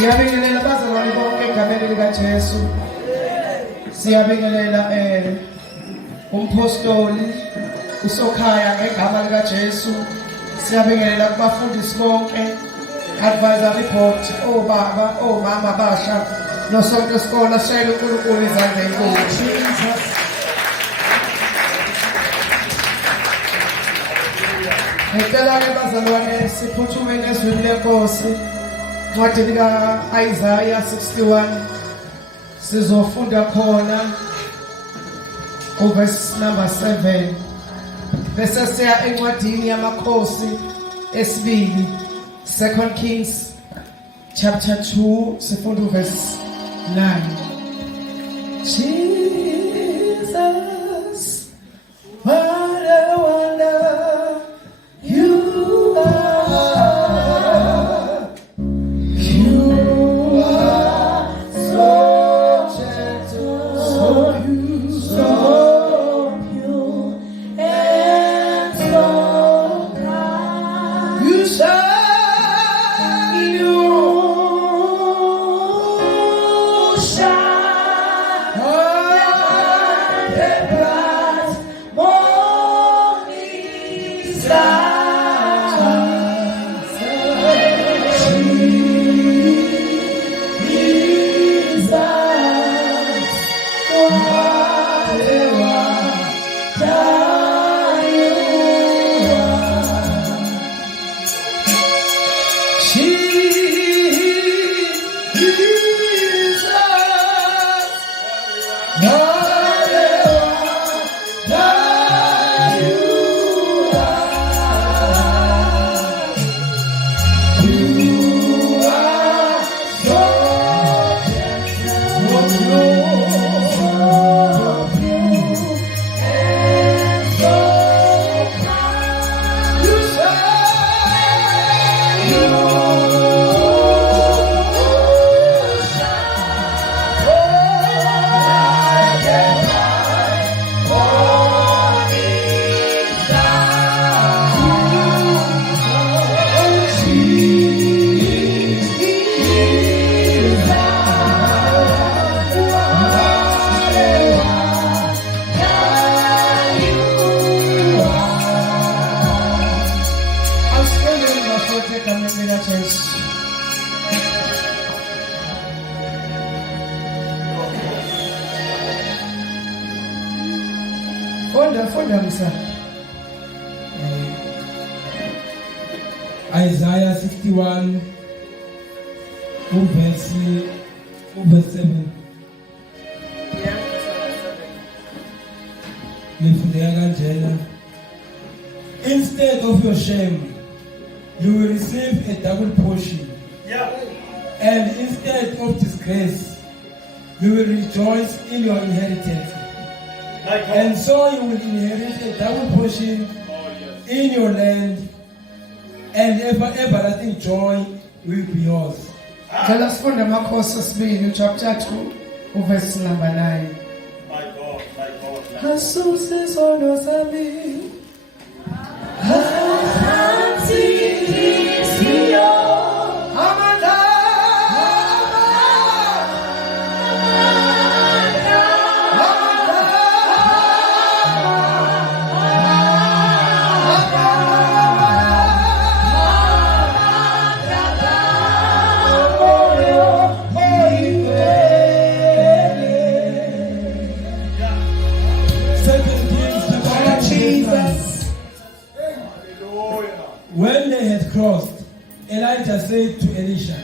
Siyabingelela bazalwane bonke egameni likaJesu. Siyabingelela umpostoli uSokhaya ngegama likaJesu. Siyabingelela kubafundisi bonke, advisory board, obaba, omama basha, nosonto isikole shayela uNkulunkulu izandla enkulu. Jesus. Ngicela-ke bazalwane siphuthume nezwini lenkosi. Ncwadi lika-Isaiah 61 sizofunda khona verse number 7 bese siya encwadini yamakhosi esibili 2 Kings chapter 2 sifunda verse 9. Jesus, what a wonder you are. You are so gentle, so pure, and so kind. You shine, you shine, like the bright morning star. Isaiah 61 verse 7. Instead of your shame, you will receive a double portion. And instead of disgrace, you will rejoice in your inheritance. And so you will inherit a double portion in your land, and everlasting joy will be yours. Tell us from the Makhosi Sibili chapter 2 verse number 9. My God. Asuses onosami. When they had crossed, Elijah said to Elisha,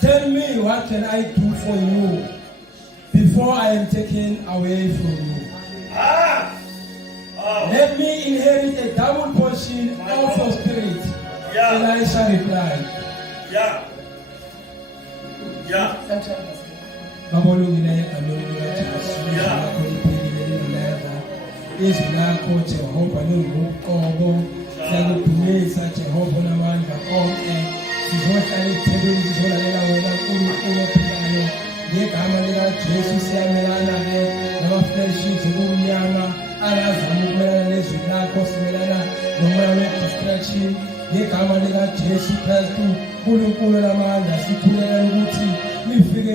"Tell me, what can I do for you before I am taken away from you?" "Let me inherit a double portion of your spirit." Elisha replied. Sakudumisa Jehova namandla konke sizohlala ethebeni sizolalela wena uNkulunkulu ophilayo ngegama likaJesu siyamelana-ke namafleshi zokumnyama akazama ukumelana nezwi lakho simelana nomoya we-distraction ngegama likaJesu Kristu uNkulunkulu namandla sithulelana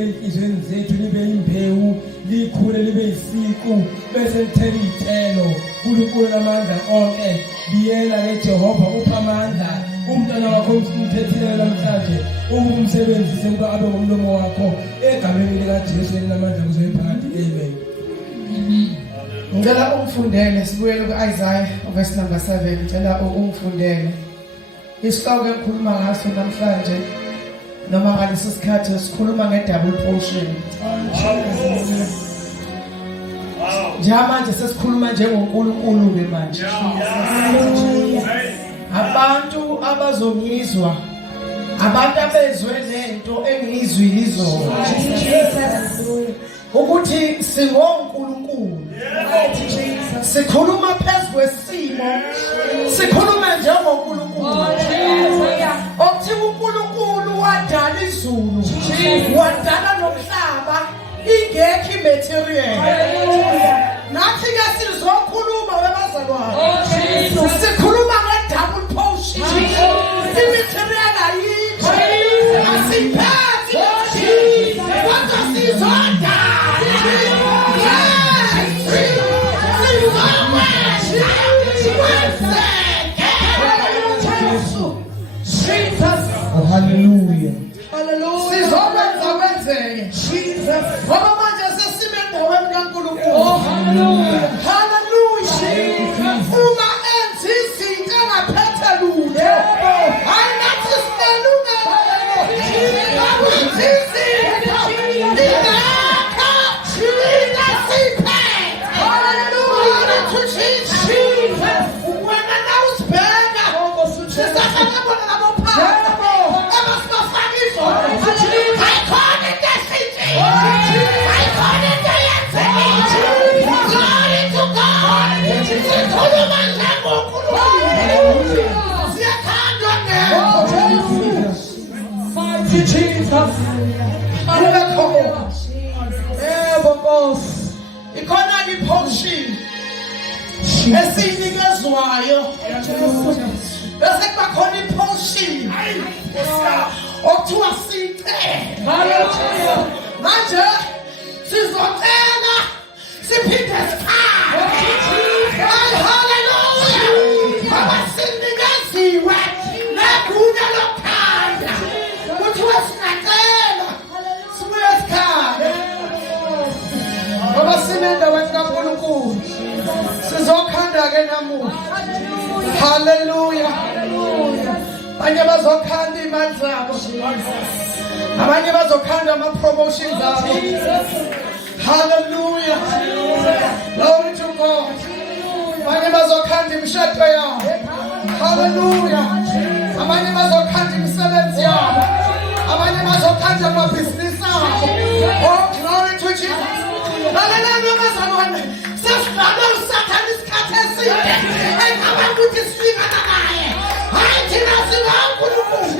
ey'nhlizweni zethu libe imbewu likhule libe yisiqu bese lithela iy'thelo. uNkulunkulu amandla onke biyela ngeJehova upha amandla umntwana wakho umthethile namhlanje umsebenzise ukuba abe ngomlomo wakho egameni likaJesu elinamandla kuze phakathi. Amen. Ngicela ungifundele sibuyele ku-Isaiah verse number 7. Ngicela ungifundele isihloko engikhuluma ngaso namhlanje noma ngalesi sikhathi sikhuluma nge-double portion. Manje sesikhuluma njengoNkulunkulu-ke manje. Abantu abazongizwa, abantu abezwe lento engiyizwile izona ukuthi singoNkulunkulu. Sikhuluma phezu kwesimo, sikhuluma njengoNkulunkulu. Okuthiwa uNkulunkulu wadala izulu, wadala nomhlaba, ingekho imaterial. Nathi-ke sizokhuluma webazalwane, sikhuluma nge-double portion. Imaterial ayikho, asiphathi kodwa sizodala. Oh, hallelujah. Sizokwenza kwenzeke. Ngoba manje sesime endaweni kaNkulunkulu. Oh, hallelujah. Hallelujah. Uma enza izinto engaphethe lutho, hayi nathi sinelungelo lokuthi izinto lingakho lingasiphethe. Hallelujah. Wena na usibheka sisafana bona labo phakathi abasifaka izona. Ayikhona into esithi, ayikhona into yenzekile. Glory to God. Sikhuluma njengoNkulunkulu. Siyathandwa ngekho. Mighty Jesus. Alekho. Yebo Nkosi. Ikhona i-portion esiyinikezwayo. Bese kuba khona i-portion okuthiwa siyicele. Hallelujah. Manje sizocela siphinde sikhale. Hallelujah. Ngoba sinikeziwe negunya lokukhanda. Kuthiwa singacela sibuye sikhale. Ngoba sinendaweni kaNkulunkulu. Sizokhanda-ke namuhla. Hallelujah. Abanye bazokhanda imali zabo, abanye bazokhanda ama-promotions abo. Hallelujah. Glory to God. Abanye bazokhanda imishado yabo. Hallelujah. Abanye bazokhanda imisebenzi yabo, abanye bazokhanda amabhizinisi abo. Oh, glory to Jesus. Hallelujah. Bazalwane, sesihlale usathane isikhathi eside engicabanga ukuthi silingana naye. Hayi thina singoNkulunkulu.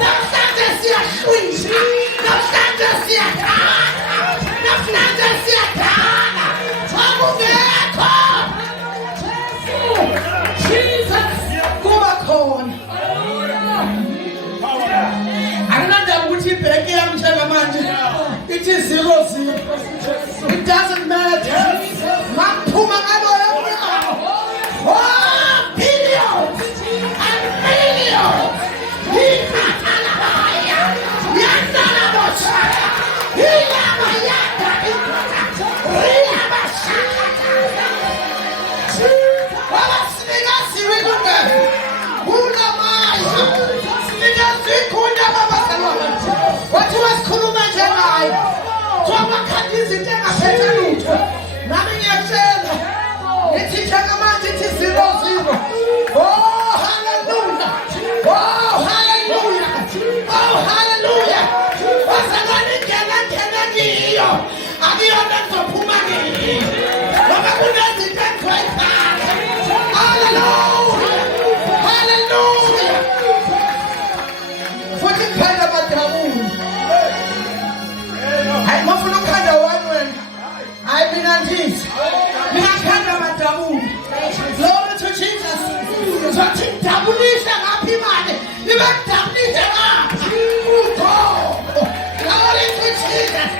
Namhlanje siyahlwisha, namhlanje siyakhala, namhlanje siyakhala. Akungekho kuba khona. Akunandaba ukuthi ibheki yami njengamanje ithi 0-0. It doesn't matter. Maphuma ngaloyo mnyango. Oh, billions and millions. Ikhathalabaya, yanalabosaya, ilabayada, ilabashakata. Baba sinikaziwe kungabi. Unamandla. Sinikaziwe kunya babazalwane. Wathi wasikhuluma njengaye. Kwabakhanda izinto engaphethe lutho. Nami ngiyakutshela. Ithi njengamanje ithi 0-0. Oh, hallelujah. Oh, hallelujah. Oh, hallelujah. Bazalwane ngena kiyo. Akuyona ngizophuma kiyo. Ngoba kunezinto engizoyifaka. Hallelujah. Hallelujah. Futhi ngikhanda amadabula. Hayi mafuna ukukhanda one wena. Hayi mina ngithi. Mina ngikhanda amadabula. Glory to Jesus. Sothi ngidabulise ngaphi imali? Ibe ngidabulise ngaphi? Glory to Jesus.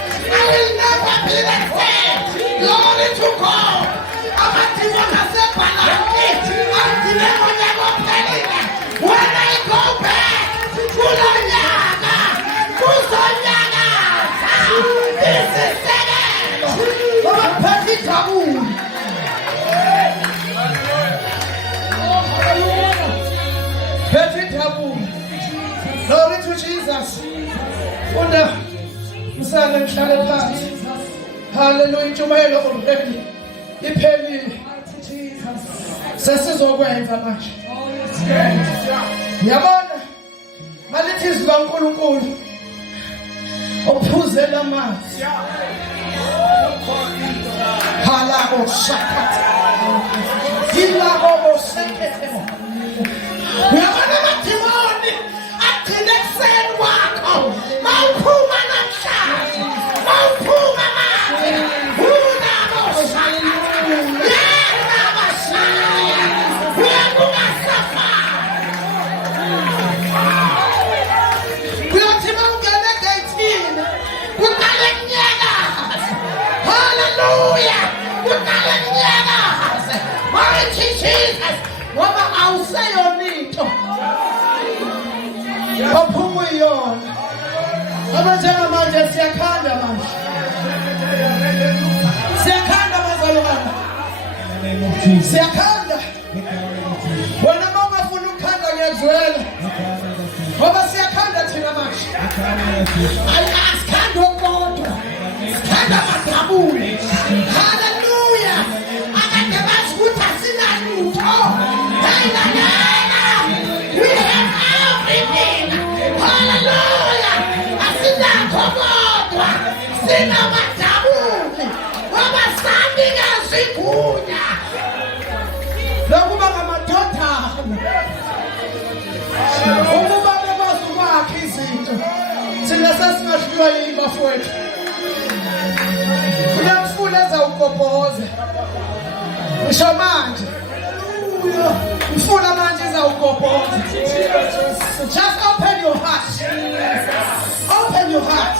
ngihlale phansi. Hallelujah, intshumayelo already iphelile. Sesizokwenza manje. Yabona malithi izwi kaNkulunkulu uphuzela amanzi. Halako shakata. Ilako sekete. Uyabona amadimoni agcine ekuseni wakho mawuphuma namhlanje mawuphuma manje unabo shakata yena bashaya uyakungasafa kuyothi mawungena egeyithini kuqale kunyakaze. Hallelujah, kuqale kunyakaze. Mighty Jesus, ngoba awuseyonito baphuma uyona. Ngoba njengamanje siyakhanda manje, siyakhanda bazalwane, siyakhanda. Wena uma ungafuna ukukhanda ngiyakuzwela, ngoba siyakhanda thina manje. Asikhanda okodwa, sikhanda amadabule. Hallelujah, akade bathi ukuthi asinalutho. We have everything. Hallelujah. Asinakho kodwa sinamadabule wabasandi ngazigunya lokuba ngamadodana. Ukuba bebazi ukwakha izinto thina sesingashiywa yini bafowethu. Uyamfuna ezawugobhoza ngisho manje. Mfuna manje ezawugobhoza. Just open your heart. Open your heart.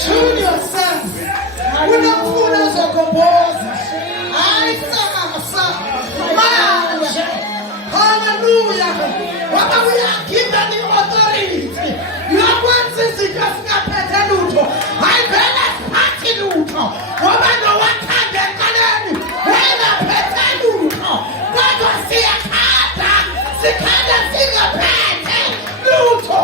Tune yourself. Unamfuna ezogobhoza. Hayi sasa manje. Hallelujah. Waba uyagive the authority. Uyakwenza izinto esingaphethe lutho. Hayi vele siphathi lutho. Ngoba nowakhanda eqaleni wayengaphethe lutho. Kodwa siyakhanda. Sikhanda singaphethe lutho.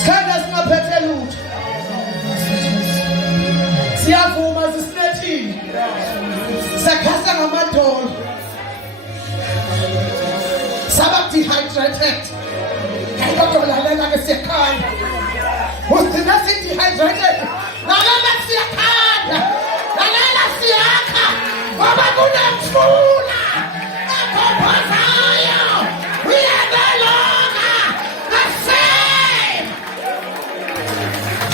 Sikhanda singaphethe lutho. Siyavuma zisinethile. Sakhasa ngamadolo. Saba dehydrated. Kodwa lalela ke siyakhanda. Usina dehydrated. Lalela siyakhanda. Lalela siyakha. Ngoba kunemfula ekhophazayo. We are no longer the same.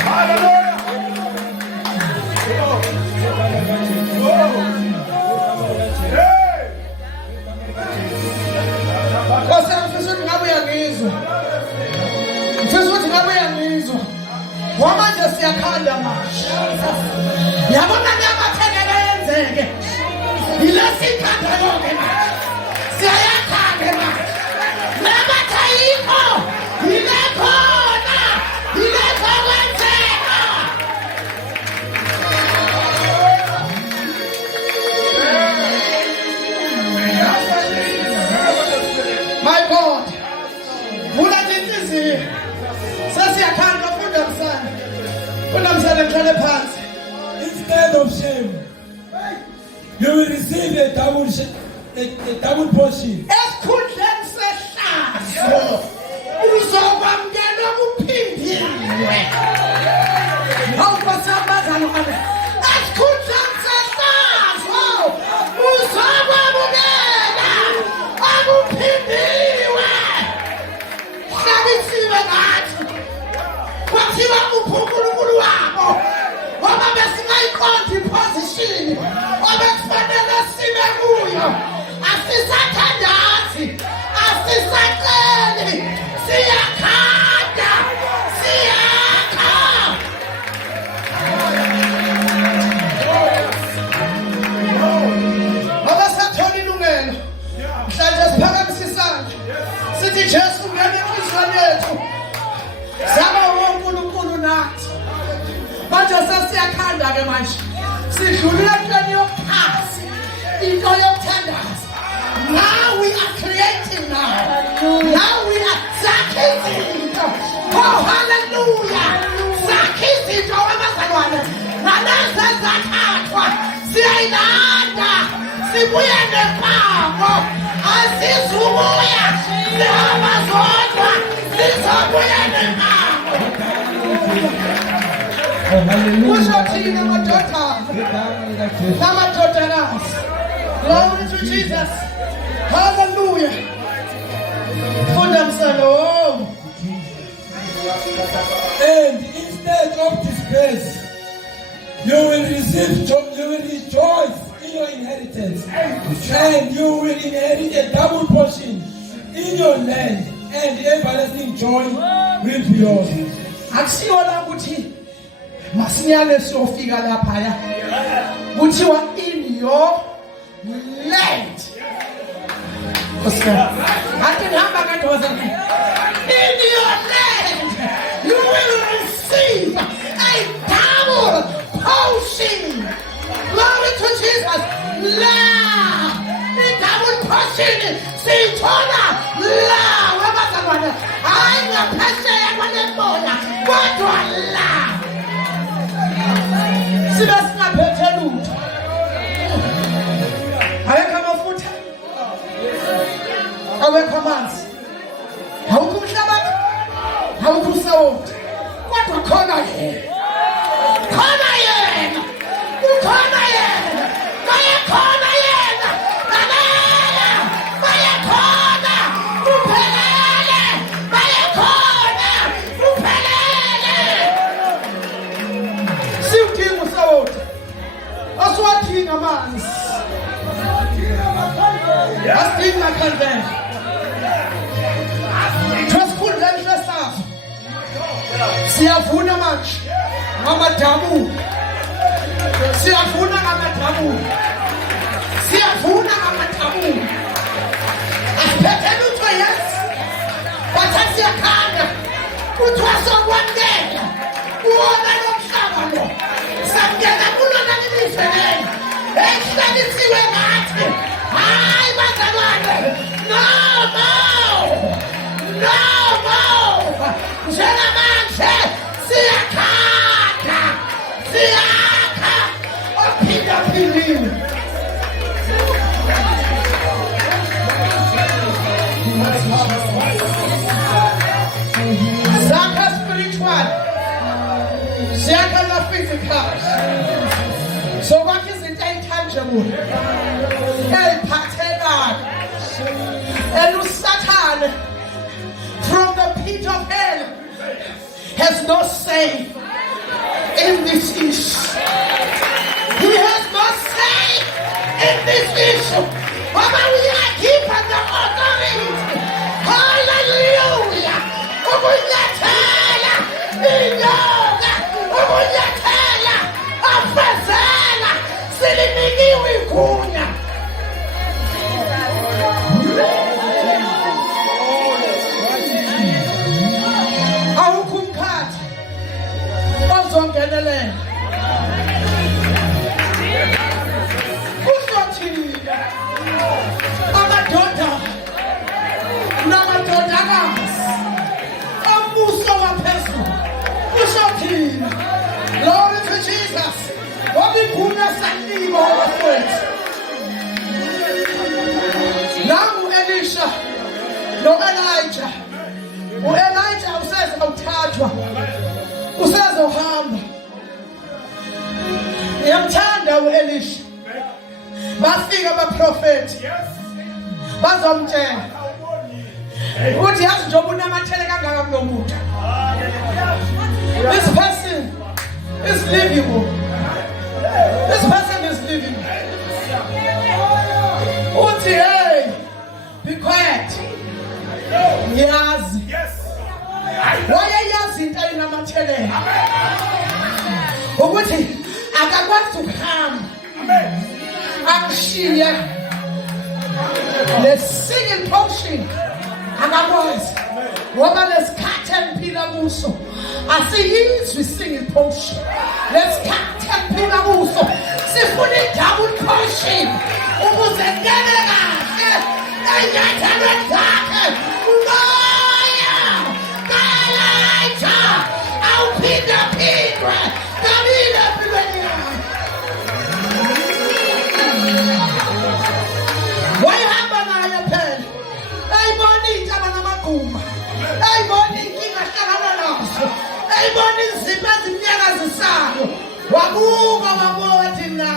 Hallelujah. Wamanje siyakhanda manje. Yabona namathekele yenzeke. Ilesikhanda lonke manje. Siyayakhanda manje. Nabatha yikho. Ilekhona. Ilekho kwenzeka. My God. Vula inhliziyo. Sesiyakhanda instead of shame, you will receive a double portion. Esikhundleni sehlazo uzokwamukela okuphindile. Awubasabazana ane. Esikhundleni sehlazo uzokwamukela okuphindiwe. Hlabisiwe ngathi. Kwathiwa uNkulunkulu wabo. Ngoba besingayiqondi iposition obekufanele sibe kuyo. Asisathandazi, asisaceli, siyakhanda, siyakha. Ngoba sathola ilungelo. Mhlanje siphakamise isandla. Sithi Jesu ngeke inhliziyo yethu. Zama uNkulunkulu nathi. Manje sesiyakhanda ke manje. Sidlulile kuleni yokuphasi. Into yokuthandaza. Now we are creating now. Now we are zakhizinto. ngemango asizubuya sihamba zodwa sizobuya ngemango kusho thina madoda namadodakazi. Glory to Jesus. Hallelujah. Funda msalom. And instead of disgrace, you will receive joy, you will rejoice in your inheritance, and you will inherit a double portion in your land, and everlasting joy will be yours. Akusiyola ukuthi masinyane siyofika lapha kuthiwa in your land. In your land you will receive a double portion. Glory to Jesus. La double portion siyithola la wabazalwane hayi ngaphesheya kwalemona kodwa la sibe singaphethe lutho. Ayekho amafutha, awekho amanzi, awukho umhlabathi, awukho usawoti, kodwa khona yena, khona yena, ukhona yena, bayekhona yena, lalela, bayekhona, uphelele, bayekhona, uphelele. Siwudinga usawoti, asiwadinga amanzi. Asidinga khandlela. Twesikhundla enhlesazo. Siyavuna manje ngamadamu. Siyavuna ngamadamu. Siyavuna ngamadamu. Asiphethe lutho yes. Batha siyakhanda. Kuthiwa sokwandela. Kuwona lo mhlaba lo. Samkela kulona lilizwe lelo. Ehlalisiwe ngathi. Hayi bazalwane. No more. No more. Njengamanje siyakhanda. Siyakha. Ophindaphindile. Zakha spiritual. Siyakha na physical. So what is it intangible? Eliphathekayo. Elusatan from the pit of hell has no say in this issue. He has no say in this issue. Mama, we are given the authority. Hallelujah. Ukunyathela inyoka. Ukunyathela afezela. Silinikiwe igunya. Awukumkhathi ozongenelela. Uzothina amadoda namadodakazi ombuso waphezulu. Uzothina. Glory to Jesus. Wabigunya sanibo wafowethu. Nangu Elisha no Elijah. U-Elijah useze uthathwa. Useze uhamba. Ngiyamthanda u-Elisha. Bafika abaprofeti. Bazomtshela ukuthi yazi njengoba unamathele kangaka kulo muntu. This person is living. This person is living. Uthi hey, be quiet. Yazi. Wayeyazi into ayinamathele. Ukuthi akakwazi ukuhamba. Akushiya. The singing portion. Akakwazi. Ngoba lesikhathi emphila kuso. Asiyizwi singing portion. Lesikhathi emphila kuso. Sifuna double portion. Ukuze ngene kahle. Enyathelweni zakhe. Umoya. Elijah. Awuphindaphindwe. Kabili empilweni yakhe. okwazisisayo wabuka wathi na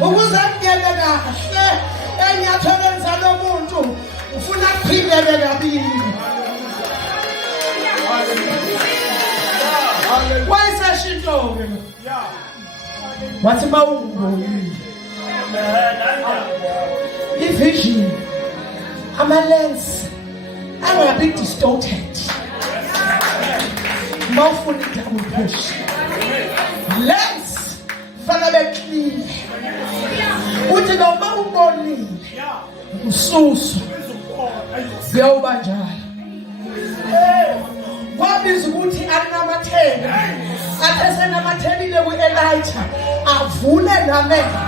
ukuze kungene kahle enyathelweni zalo muntu ufuna kuphindele kabili. Wayesashintsho-ke wathi mawungibonile ivision ama-lens angabi distorted mawufuna i-double push lens fanele clean uthi noma ubonile ususwa kuyoba njalo wabiza ukuthi anamathele athe senamathelile ku-Elijah avule namehlo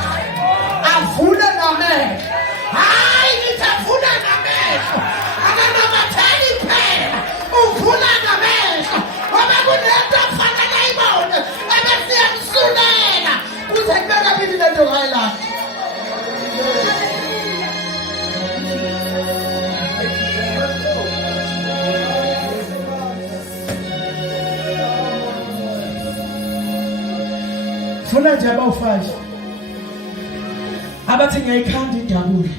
hayi ngithi avule namehlo akanamatheli phela uvula namehlo ngoba kunento kufanele ayibone ebesiyamsulela kuze kubeka phini lento ngayilapha. Funa nje abawu-5 abathi ngiyayikhanda idabula.